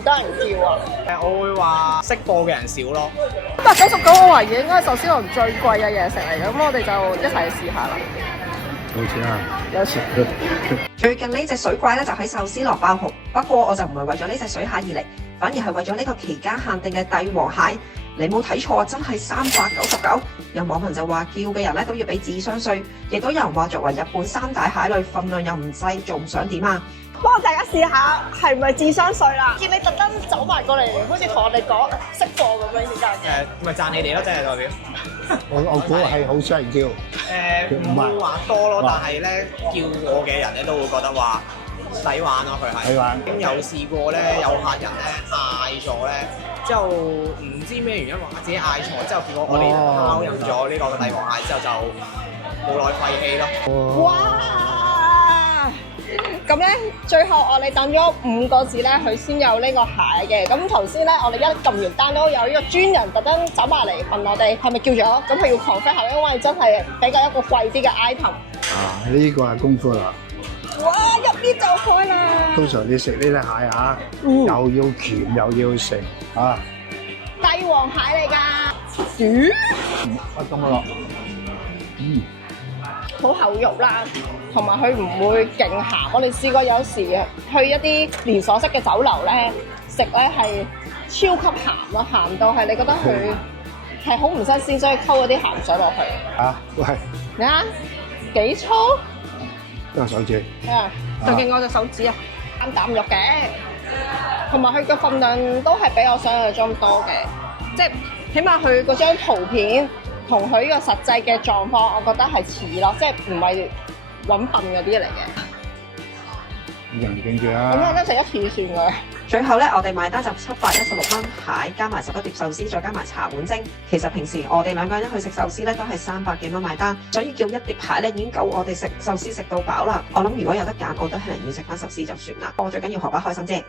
唔多人叫啊？我會話識貨嘅人少咯。199我懷疑應該係壽司郎最貴嘅嘢食嚟嘅，咁我哋就一齊去試下啦。有錢啊！有錢。最近呢隻水怪咧就喺壽司郎爆紅，不過我就唔係為咗呢隻水蟹而嚟，反而係為咗呢個期間限定嘅帝王蟹。你冇睇錯，真係399。有網民就話叫嘅人咧都要俾智商稅，亦都有人話作為日本三大蟹類，份量又唔細，仲想點啊？幫大家試下係咪智商稅啦？見你特登走埋過嚟，好似同我哋講識貨咁樣點解？咪讚你哋咯，真係代表。我估係好少人叫。唔會話多咯，但係咧叫我嘅人咧都會覺得話抵玩咯，佢係。抵玩。咁有試過咧，有客人咧嗌咗咧，之後唔知咩原因話自己嗌錯，之後結果我哋包入咗呢個帝王蟹之後就無奈廢棄咯。哇！咁咧，最後我哋等咗5個字咧，佢先有呢個蟹嘅。咁頭先咧，我哋一撳完單都有呢個專人特登走埋嚟問我哋係咪叫咗，咁佢要 confirm 下，因為真係比較一個貴啲嘅 item。啊，呢個係功夫啦。哇！入邊就開啦。通常你食呢啲蟹啊，又要鉗又要食啊。帝王蟹嚟㗎。開工咯。好厚肉啦，同埋佢唔會勁鹹。我哋試過有時去一啲連鎖式嘅酒樓咧食咧係超級鹹咯，鹹到係你覺得佢係好唔新鮮，所以溝嗰啲鹹水落去。啊，喂，你啊，幾粗？一個手指。啊，就見我隻手指啊，啖啖肉嘅，同埋佢嘅份量都係比我想象中多嘅，即係起碼佢嗰張圖片同佢呢個實際嘅狀況，我覺得係似咯，即係唔係揾笨嗰啲嚟嘅。人記住啊！咁我得食一次算嘅。最後咧，我哋買單就716蚊蟹，加埋11碟壽司，再加埋茶碗蒸。其實平時我哋2個人一去食壽司咧，都係300幾蚊買單，所以叫1碟蟹咧已經夠我哋食壽司食到飽啦。我諗如果有得揀，我都係寧願食翻壽司就算啦。我最緊要荷包開心啫。